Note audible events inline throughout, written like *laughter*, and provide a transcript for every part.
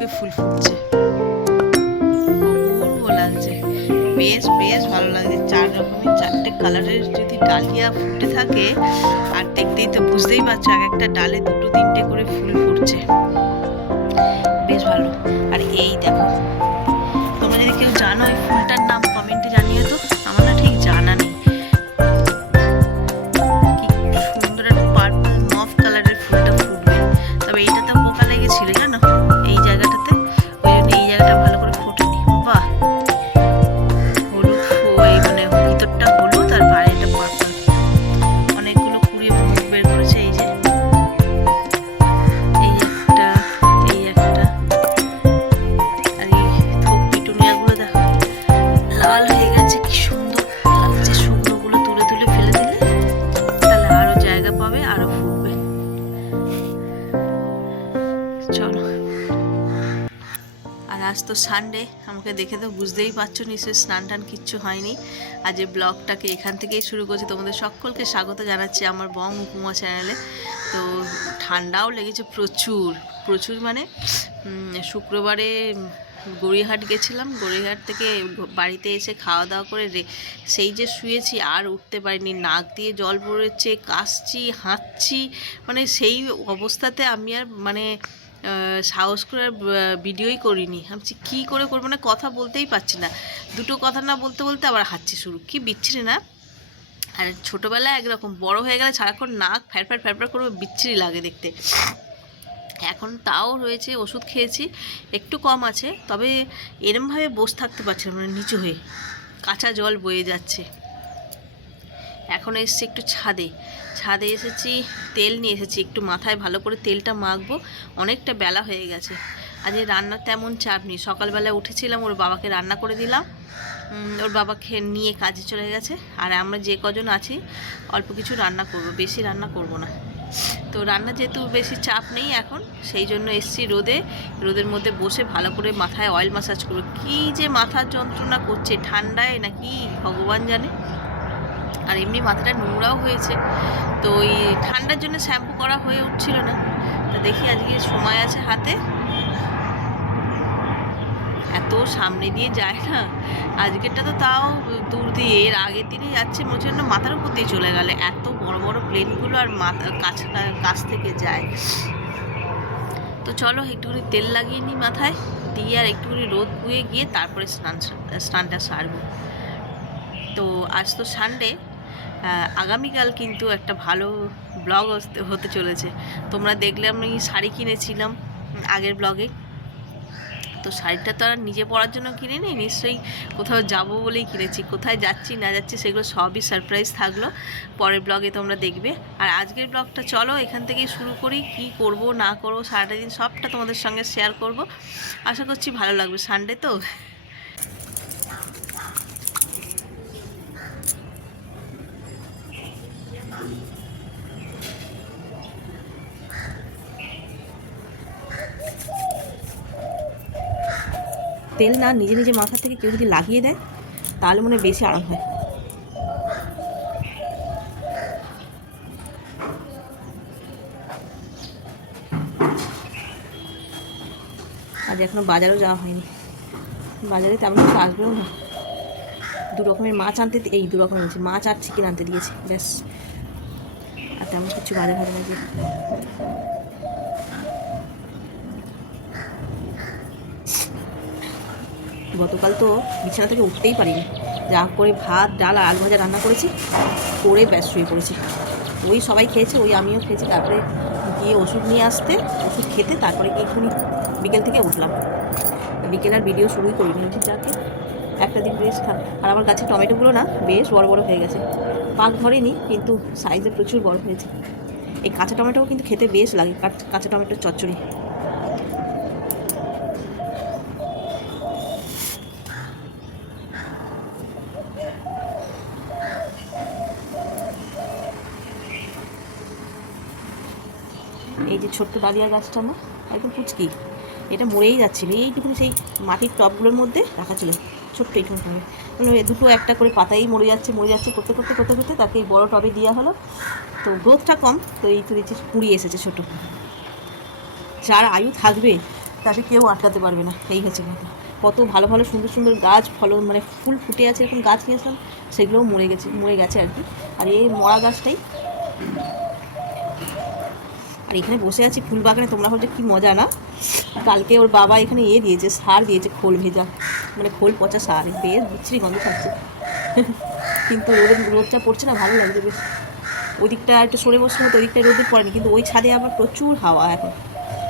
টুকটুকে ফুল ফুটছে। লাগছে। বেশ বেশ ভালো লাগছে। চার রকমের, চারটে কালারের যদি ডালিয়া ফুটে থাকে, আর দেখতেই তো বুঝতেই পারছ, এক একটা ডালে দুটো, তিনটে করে ফুল ফুটছে। বেশ ভালো। আর এই দেখো, তোমরা যদি কেউ জানো এই ফুলটার সানডে আমাকে দেখে তো বুঝতেই পারছ, নিশ্চয়ই স্নান টান কিচ্ছু হয়নি। আজ এই ব্লগটাকে এখান থেকেই শুরু করছি। তোমাদের সকলকে স্বাগত জানাচ্ছি আমার বং উপমা চ্যানেলে। তো ঠান্ডাও লেগেছে প্রচুর। প্রচুর মানে শুক্রবারে গড়িয়াহাট গেছিলাম। গড়িয়াহাট থেকে বাড়িতে এসে খাওয়া দাওয়া করে সেই যে শুয়েছি, আর উঠতে পারিনি। নাক দিয়ে জল পড়েছে, কাশছি হাঁচছি মানে সেই অবস্থাতে আমি আর মানে সাহস করে ভিডিওই করিনি। ভাবছি কী করে করব? না কথা বলতেই পারছি না। দুটো কথা না বলতে বলতে আবার হাঁচছি শুরু। কি বিচ্ছিরি না? আর ছোটোবেলায় একরকম, বড় হয়ে গেলে সারাক্ষণ নাক ফ্যার ফ্যার ফ্যার ফ্যার করবে বিচ্ছিরি লাগে দেখতে। এখন তাও রয়েছে, ওষুধ খেয়েছি, একটু কম আছে, তবে এরমভাবে বসে থাকতে পারছি না মানে নিচু হয়ে। কাঁচা জল বয়ে যাচ্ছে। এখন এসেছি একটু ছাদে। ছাদে এসেছি, তেল নিয়ে এসেছি। একটু মাথায় ভালো করে তেলটা মাখবো। অনেকটা বেলা হয়ে গেছে। আজ রান্নার তেমন চাপ নেই। সকালবেলা উঠেছিলাম, ওর বাবাকে রান্না করে দিলাম। ওর বাবাকে নিয়ে কাজে চলে গেছে। আর আমরা যে কজন আছি, অল্প কিছু রান্না করব। বেশি রান্না করব না। তো রান্না যেহেতু বেশি চাপ নেই এখন, সেই জন্য এসছি রোদে। রোদের মধ্যে বসে ভালো করে মাথায় অয়েল মাসাজ করব। কী যে মাথার যন্ত্রণা করছে, ঠান্ডায় নাকি ভগবান জানে। আর এমনি মাথাটা নোংরাও হয়েছে। তো ওই ঠান্ডার জন্য শ্যাম্পু করা হয়ে উঠছিল না। তো দেখি আজকে সময় আছে হাতে। এত সামনে দিয়ে যায় না। আজকেরটা তো তাও দূর দিয়ে। এর আগের দিনে যাচ্ছে মনে হচ্ছে মাথার উপর দিয়ে চলে গেলে। এত বড় বড় প্লেনগুলো আর মাথা কাছ কাছ থেকে যায়। তো চলো একটুখানি তেল লাগিয়ে নিই মাথায়। দিয়ে আর একটুখানি রোদ বুয়ে গিয়ে তারপরে স্নান, স্নানটা সারবো। তো আজ তো সানডে আগামীকাল কিন্তু একটা ভালো ব্লগ হতে চলেছে। তোমরা দেখলে আমি শাড়ি কিনেছিলাম আগের ব্লগে। তো শাড়িটা তো আর নিজে পরার জন্য কিনে নিই, নিশ্চয়ই কোথাও যাব বলেই কিনেছি। কোথায় যাচ্ছি, না যাচ্ছি সেগুলো সবই সারপ্রাইজ থাকল। পরের ব্লগে তোমরা দেখবে। আর আজকের ব্লগটা চলো, এখান থেকেই শুরু করি। কি করব, না করব, সারাটা দিন সবটা তোমাদের সঙ্গে শেয়ার করব। আশা করছি ভালো লাগবে। সানডে তো? তেল না, নিজে নিজে মাথা থেকে কেউ যদি লাগিয়ে দেয়, তাহলে মনে বেশি আরাম হয়। আজ এখনও বাজারও যাওয়া হয়নি। বাজারে তেমন কিছু আসবেও না। দু রকমের মাছ আনতে এই দু রকমের আছে মাছ আর চিকেন আনতে দিয়েছে, ব্যাস। আর তেমন কিছু বাজার হবে না গতকাল তো বিছানা থেকে উঠতেই পারিনি। যা করে ভাত, ডাল আর আলু ভাজা রান্না করেছি, করে ব্যাস শুয়ে পড়েছি। ওই সবাই খেয়েছে, ওই আমিও খেয়েছি। তারপরে গিয়ে ওষুধ নিয়ে আসতে, ওষুধ খেতে তারপরে এক্ষুনি বিকেল থেকে উঠলাম। বিকেল আর ভিডিও শুরুই করিনি ঠিক যাকে, একটা দিন বেশ খা আর আমার গাছে টমেটোগুলো না বেশ বড় বড় হয়ে গেছে। পাক ধরেনি, কিন্তু সাইজে প্রচুর বড় হয়েছে। এই কাঁচা টমেটোও কিন্তু খেতে বেশ লাগে কাঁচা টমেটোর চচ্চড়ি। এই যে ছোট্ট ডালিয়া গাছটা না, একদম পুচকি। এটা মরেই যাচ্ছিল এইটুকুনি সেই মাটির টবগুলোর মধ্যে রাখা ছিল। ছোট্ট এইটুকু মানে দুটো একটা করে পাতাই মরে যাচ্ছে মরে যাচ্ছে করতে করতে করতে করতে তাকে এই বড় টবে দেওয়া হলো। তো গ্রোথটা কম, তো এই তো দেখছি কুড়ি এসেছে ছোটো যার আয়ু থাকবে, তাকে কেউ আটকাতে পারবে না। এই হচ্ছে কথা। কত ভালো ভালো, সুন্দর সুন্দর গাছ, ফলন মানে ফুল ফুটে আছে, এরকম গাছ নিয়েছিলাম, সেগুলোও মরে গেছে মরে গেছে আর কি। আর এই মরা গাছটাই আর এখানে বসে আছি ফুল বাগানে, তোমরা ভাবছ কি মজা, না? কালকে ওর বাবা এখানে ইয়ে দিয়েছে, সার দিয়েছে খোল ভেজা মানে খোল পচা সার, বেশ বিচ্ছিরি গন্ধ থাকছে কিন্তু রোদের, রোদটা পড়ছে না, ভালো লাগছে বেশ। ওই দিকটা একটু সরে বসলে হতো ওই দিকটা রোদে পড়েনি, কিন্তু ওই ছাদে আবার প্রচুর হাওয়া এখন।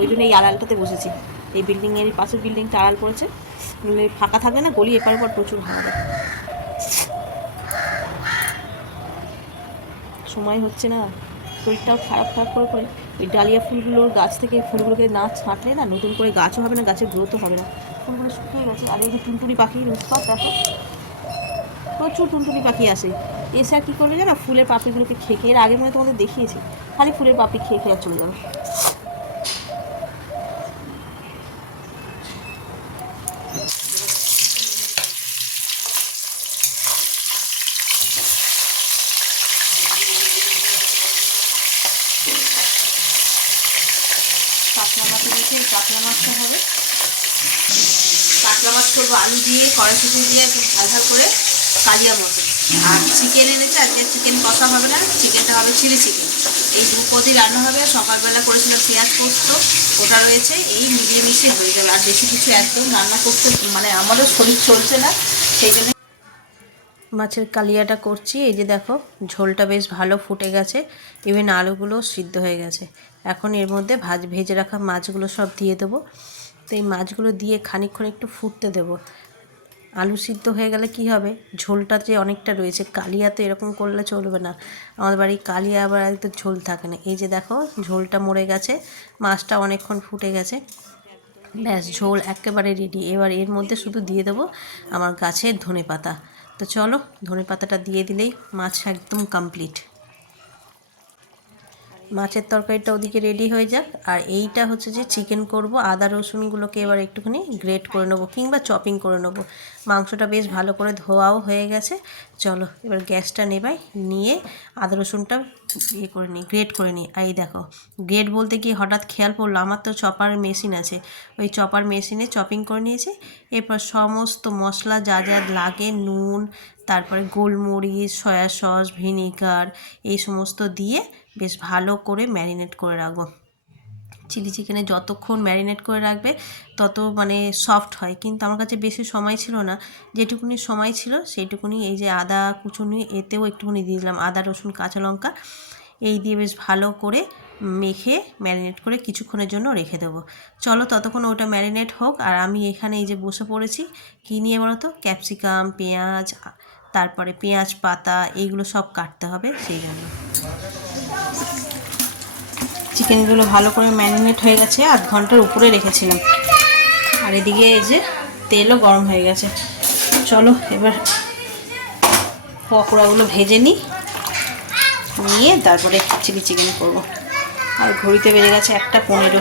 ওই জন্য এই আড়ালটাতে বসেছি। এই বিল্ডিংয়ের পাশের বিল্ডিংটা আড়াল পড়েছে ফাঁকা থাকে না, গলি এপার পর প্রচুর হাওয়া দেয় সময় হচ্ছে না, শরীরটাও খারাপ খারাপ করে করে ওই ডালিয়া ফুলগুলোর গাছ থেকে ফুলগুলোকে না ছাঁটলে না নতুন করে গাছও হবে না, গাছের গ্রোথও হবে না। ফুলগুলো শুকিয়ে গেছে। আর এই যে টুনটুনি পাখির উৎপাত দেখো। প্রচুর টুনটুনি পাখি আসে। এসে আর কী করবে জানো? ফুলের পাপড়িগুলোকে খেয়ে খেয়ে, এর আগে মনে তোমাদের দেখিয়েছি। খালি ফুলের পাপড়ি খেয়ে খেয়ে চলে যাবে কাতলা মাছ রেখে কাতলা মাছটা হবে কাতলা মাছ করব আলু দিয়ে, কড়াইশুটি দিয়ে ঝাল ঝাল করে কালিয়া মতো। আর চিকেন এনেছে, আজকে চিকেন কষা হবে না চিকেনটা হবে চিলি চিকেন এই দু পদই রান্না হবে সকালবেলা করেছিলাম পেঁয়াজ পোস্ত, ওটা রয়েছে, এই মিলিয়ে মিশিয়ে হয়ে যাবে। আর বেশি কিছু একদম রান্না করতে মানে আমারও শরীর চলছে না, সেই জন্য মাছের কালিয়াটা করছি, এই যে দেখো, ঝোলটা বেশ ভালো ফুটে গেছে ইভেন আলুগুলো সিদ্ধ হয়ে গেছে। এখন এর মধ্যে ভাজ, ভেজে রাখা মাছগুলো সব দিয়ে দেবো। তো এই মাছগুলো দিয়ে খানিকক্ষণ একটু ফুটতে দেবো। আলু সিদ্ধ হয়ে গেলে কি হবে? ঝোলটা যে অনেকটা রয়েছে, কালিয়া তো এরকম করলে চলবে না। আমাদের বাড়ি কালিয়া আবার একদম ঝোল থাকে না। এই যে দেখো, ঝোলটা মরে গেছে, মাছটা অনেকক্ষণ ফুটে গেছে। ব্যাস, ঝোল একেবারে রেডি এবার এর মধ্যে শুধু দিয়ে দেবো আমার গাছের ধনে পাতা তো চলো ধনে পাতাটা দিয়ে দিলেই মাছ একদম কমপ্লিট মাছের তরকারিটা ওদিকে রেডি হয়ে যাক। আর এইটা হচ্ছে যে চিকেন করব, আদা রসুনগুলোকে এবার একটুখানি গ্রেট করে নেব কিংবা চপিং করে নেব। মাংসটা বেশ ভালো করে ধোয়াও হয়ে গেছে। চলো এবার গ্যাসটা নেবাই, নিয়ে আদা রসুনটা ইয়ে করে নিই গ্রেট করে নিই। আর এই দেখো গ্রেট বলতে গিয়ে হঠাৎ খেয়াল পড়ল? আমার তো চপার মেশিন আছে। ওই চপার মেশিনে চপিং করে নিয়েছে। এরপর সমস্ত মশলা যা যা লাগে, নুন, তারপরে গোলমরিচ সয়া সস ভিনিগার এই সমস্ত দিয়ে বেশ ভালো করে ম্যারিনেট করে রাখব। চিলি চিকেনে যতক্ষণ ম্যারিনেট করে রাখবে, তত মানে সফট হয়। কিন্তু আমার কাছে বেশি সময় ছিল না। যেটুকুনি সময় ছিল, সেইটুকুনি এই যে আদা কুচুনি, এতেও একটুখানি দিয়ে দিলাম। আদা, রসুন, কাঁচা লঙ্কা, এই দিয়ে বেশ ভালো করে মেখে ম্যারিনেট করে কিছুক্ষণের জন্য রেখে দেবো। চলো ততক্ষণ ওটা ম্যারিনেট হোক। আর আমি এখানে এই যে বসে পড়েছি, কী নিয়ে বলো তো? ক্যাপসিকাম, পেঁয়াজ, তারপরে পেঁয়াজ পাতা, এইগুলো সব কাটতে হবে, সেই জন্য। চিকেনগুলো ভালো করে ম্যারিনেট হয়ে গেছে, আধ ঘণ্টার উপরে রেখেছিলাম। আর এদিকে এই যে তেলও গরম হয়ে গেছে। চলো এবার পকোড়াগুলো ভেজে নিই, নিয়ে তারপরে চিলি চিকেন করব। আর ঘড়িতে বেড়ে গেছে একটা পনেরো।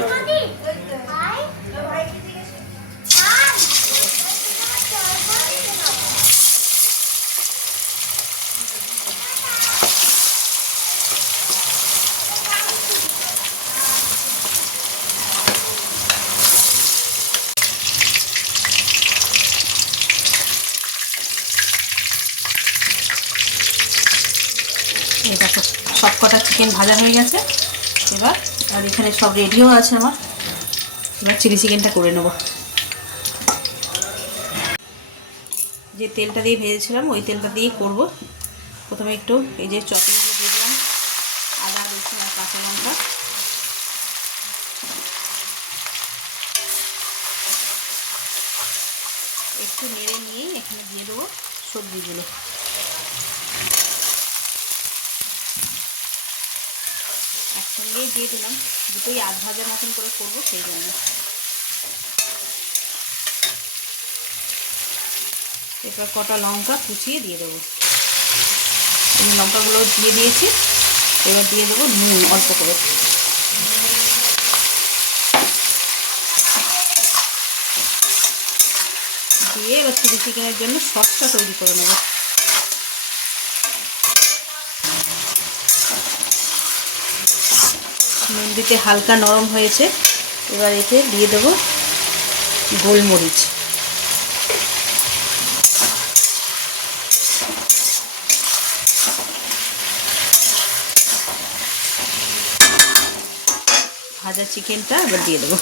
চিকেন ভাজা হয়ে গেছে। এবার, আর এখানে সব রেডিও আছে আমার। এবার চিলি চিকেনটা করে নেব। যে তেলটা দিয়ে ভেজেছিলাম, ওই তেলটা দিয়ে করব। প্রথমে একটু এই যে চপিংগুলো দিয়ে দিলাম, আদা, রসুন আর কাঁচা লঙ্কা। একটু নেড়ে নিয়েই এখানে দিয়ে দেবো সবজিগুলো। একসঙ্গেই দিয়ে দিলাম। দুটোই আধ ভাজা মতন করে করব, সেই জন্য। এরপর কটা লঙ্কা কুচিয়ে দিয়ে দেবো। লঙ্কাগুলো দিয়ে দিয়েছি, এবার দিয়ে দেবো নুন অল্প করে। দিয়ে এবার চিলি চিকেনের জন্য সসটা তৈরি করে নেব। দিতে হালকা নরম হয়েছে এবার এতে দিয়ে দেবো গোলমরিচ। ভাজা চিকেনটা এবার দিয়ে দেবো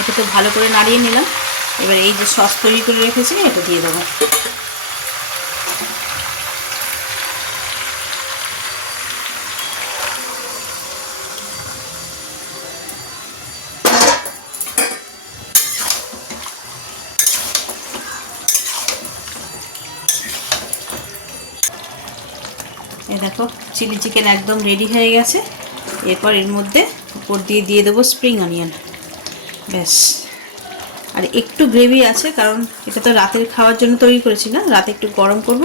এটা তো ভালো করে নাড়িয়ে নিলাম। এবার এই যে সস তৈরি করে রেখেছি, এটা দিয়ে দেবো। এই দেখো, চিলি চিকেন একদম রেডি হয়ে গেছে। এরপর এর মধ্যে উপর দিয়ে দিয়ে দেবো স্প্রিং অনিয়ন ব্যাস। আর একটু গ্রেভি আছে, কারণ এটা তো রাতের খাওয়ার জন্য তৈরি করেছি না। রাতে একটু গরম করব,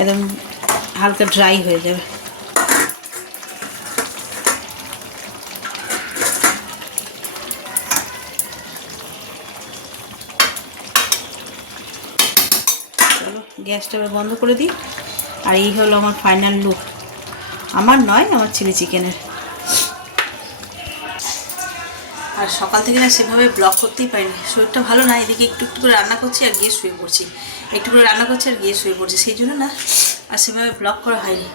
একদম হালকা ড্রাই হয়ে যাবে। গ্যাসটা বন্ধ করে দিই। আর এই হলো আমার ফাইনাল লুক আমার নয়, আমার চিলি চিকেনের আর সকাল থেকে না সেভাবে ব্লক করতেই পারিনি। শরীরটা ভালো না, এদিকে একটু একটু করে রান্না করছি আর গিয়ে শুয়ে পড়ছি। একটু করে রান্না করছি আর গিয়ে শুয়ে পড়ছি। সেই জন্য না আর সেভাবে ব্লক করা হয়নি।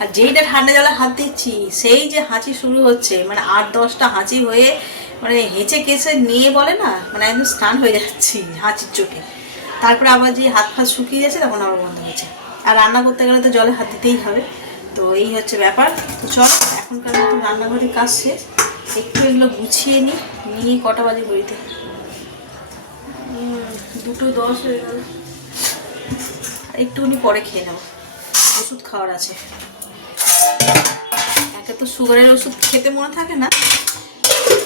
আর যেইটা ঠান্ডা জলে হাত দিচ্ছি, সেই যে হাঁচি শুরু হচ্ছে মানে আট দশটা হাঁচি হয়ে মানে হেঁচে কেসে নিয়ে বলে না মানে একদম স্নান হয়ে যাচ্ছি হাঁচির চোখে। তারপরে আবার যে হাত ফাত শুকিয়ে যাচ্ছে তখন আবার বন্ধ হয়েছে আর রান্না করতে গেলে তো জলে হাত দিতেই হবে। তো এই হচ্ছে ব্যাপার। তো চল, এখনকার মতো রান্নাঘরের কাজ শেষ। একটু এগুলো গুছিয়ে নিই নিয়ে কটা বাজে বইতে দুটো দশ হয়ে গেল। একটুখানি পরে খেয়ে নেব। ওষুধ খাওয়ার আছে। একে তো সুগারের ওষুধ খেতে মনে থাকে না।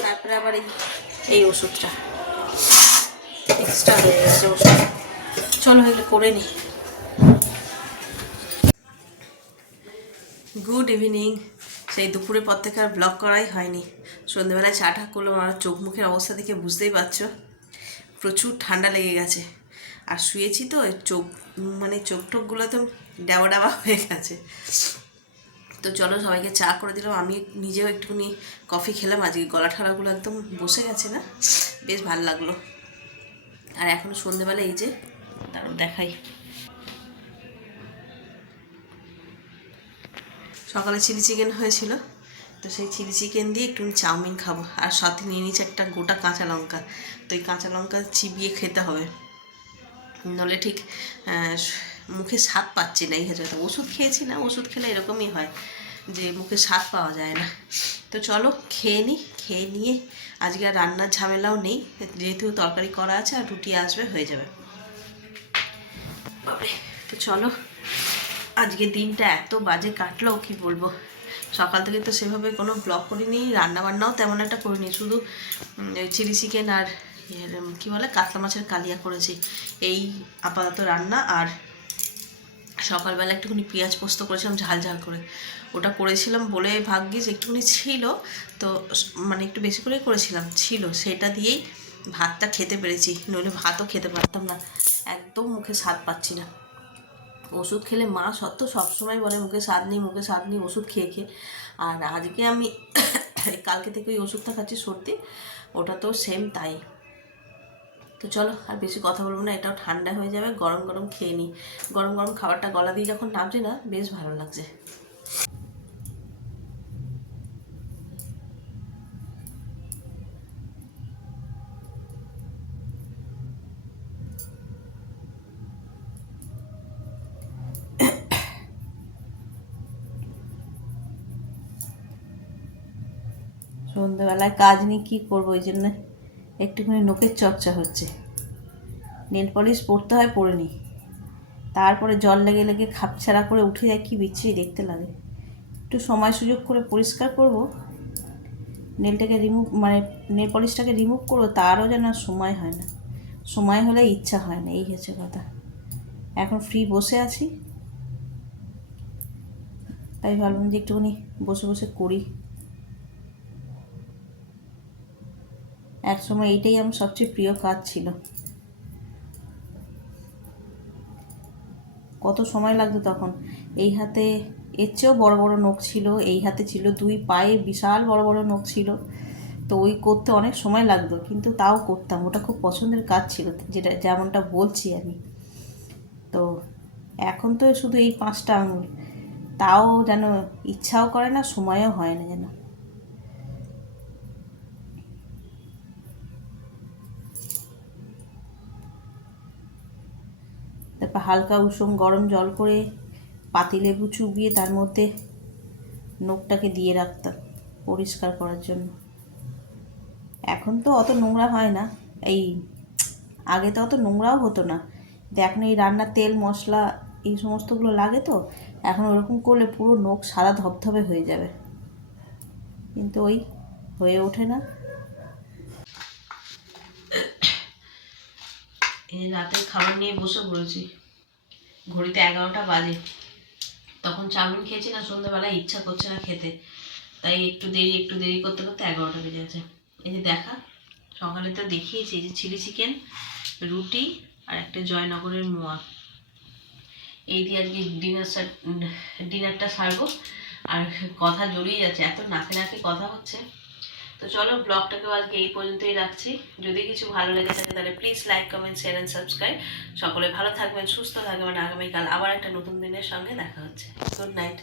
তারপরে আবার এই এই ওষুধটা। এক্সট্রা হয়ে গেছে ওষুধ। চলো এগুলো করে নিই গুড ইভিনিং সেই দুপুরের পর থেকে আর ব্লগ করাই হয়নি। সন্ধ্যেবেলায় চাটা করলাম, আমার চোখ মুখের অবস্থা দেখে বুঝতেই পারছ। প্রচুর ঠান্ডা লেগে গেছে। আর শুয়েছি তো চোখ মানে চোখ টোকগুলো তো ডাবা ডাবা হয়ে গেছে। তো চলো সবাইকে চা করে দিলাম। আমি নিজেও একটুখানি কফি খেলাম। আজকে গলা ঠাড়াগুলো একদম বসে গেছে না? বেশ ভালো লাগল। আর এখন সন্ধ্যেবেলা এই যে, তারপর দেখাই। সকালে চিলি চিকেন হয়েছিল। তো সেই চিলি চিকেন দিয়ে একটু চাউমিন খাব। আর সাথে নিয়ে নিয়েছি একটা গোটা কাঁচা লঙ্কা। তো এই কাঁচা লঙ্কা চিবিয়ে খেতে হবে। নলে ঠিক মুখে স্বাদ পাচ্ছি না এই হচ্ছে। ওষুধ খেয়েছি না, ওষুধ খেলে এরকমই হয় যে মুখে স্বাদ পাওয়া যায় না। তো চলো খেয়ে নিই খেয়ে নিয়ে আজকে আর রান্নার ঝামেলাও নেই। যেহেতু তরকারি করা আছে আর রুটি আসবে, হয়ে যাবে। তো চলো, আজকে দিনটা এত বাজে কাটলো, কি বলব? সকাল থেকে তো সেভাবে কোনো ব্লগ করিনি রান্নাবান্নাও তেমন একটা করিনি শুধু ওই চিলি চিকেন আর উম, কি বলে কাতলা মাছের কালিয়া করেছি। এই আপাতত রান্না আর সকালবেলা একটুখানি পেঁয়াজ পোস্ত করেছিলাম ঝাল ঝাল করে। ওটা করেছিলাম বলে ভাগ্যিস একটুখানি ছিল তো মানে একটু বেশি করেই করেছিলাম ছিল। সেটা দিয়েই ভাতটা খেতে পেরেছি নইলে ভাতও খেতে পারতাম না। একদম মুখে স্বাদ পাচ্ছি না। ওষুধ খেলে মা সত্য সবসময় বলে, মুখে স্বাদ নেই, মুখে স্বাদ নেই, ওষুধ খেয়ে খেয়ে। আর আজকে আমি *coughs* কালকে থেকে ওই ওষুধটা খাচ্ছি সর্দি, ওটা তো সেম তাই। তো চলো, আর বেশি কথা বলব না, এটাও ঠান্ডা হয়ে যাবে, গরম গরম খেয়ে নিই। গরম গরম খাবারটা গলা দিয়ে যখন নামছে না, বেশ ভালো লাগছে। সন্ধ্যেবেলায় কাজ নিয়ে কী করব? ওই জন্য একটুখানি নোকের চর্চা হচ্ছে। নেল পলিশ পরতে হয়, পরে নিই। তারপরে জল লেগে লেগে খাপছাড়া করে উঠে যায়, কি বিচ্ছিরি দেখতে লাগে। একটু সময় সুযোগ করে পরিষ্কার করব। নেলটাকে রিমুভ মানে নেল পলিশটাকে রিমুভ করব, তারও যেন সময় হয় না। সময় হলে ইচ্ছা হয় না, এই হচ্ছে কথা। এখন ফ্রি বসে আছি। তাই ভাবলাম যে একটুখানি বসে বসে করি। একসময় এইটাই আমার সবচেয়ে প্রিয় কাজ ছিল। কত সময় লাগতো তখন? এই হাতে এর চেয়েও বড় বড় নখ ছিল, এই হাতে ছিল দুই পায়ে বিশাল বড় বড় নখ ছিল। তো ওই করতে অনেক সময় লাগতো, কিন্তু তাও করতাম। ওটা খুব পছন্দের কাজ ছিল, যেটা, যেমনটা বলছি আমি। তো এখন তো শুধু এই পাঁচটা আঙুল। তাও যেন ইচ্ছাও করে না, সময়ও হয় না যেন তারপর হালকা উষুম গরম জল করে পাতিলেবু চুবিয়ে তার মধ্যে নখটাকে দিয়ে রাখতাম পরিষ্কার করার জন্য। এখন তো অত নোংরা হয় না। এই আগে তো অত নোংরাও হতো না। এখন এই রান্নার তেল, মশলা, এই সমস্তগুলো লাগে তো, এখন ওরকম করলে পুরো নখ সাদা ধবধবে হয়ে যাবে। কিন্তু ওই হয়ে ওঠে না। রাতের খাবার নিয়ে বসে পড়েছি। ঘড়িতে এগারোটা বাজে। তখন চাউমিন খেয়েছি না সন্ধ্যাবেলায় ইচ্ছা করছে না খেতে। তাই একটু দেরি একটু দেরি করতে করতে এগারোটা বেজে গেছে। এই যে দেখা, সকালে তো দেখিয়েছি যে চিলি চিকেন, রুটি আর একটা জয়নগরের মোয়া। এই দিয়ে আজকে ডিনার ডিনারটা সারবো। আর কথা জড়িয়ে যাচ্ছে, এত নাকে নাকে কথা হচ্ছে। তো চলো ব্লগটাকেও আজকে এই পর্যন্তই রাখছি। যদি কিছু ভালো লেগে থাকে তাহলে please like comment share and subscribe সকলে ভালো থাকবেন, সুস্থ থাকবেন। আগামীকাল আবার একটা নতুন দিনের সঙ্গে দেখা হচ্ছে। Good night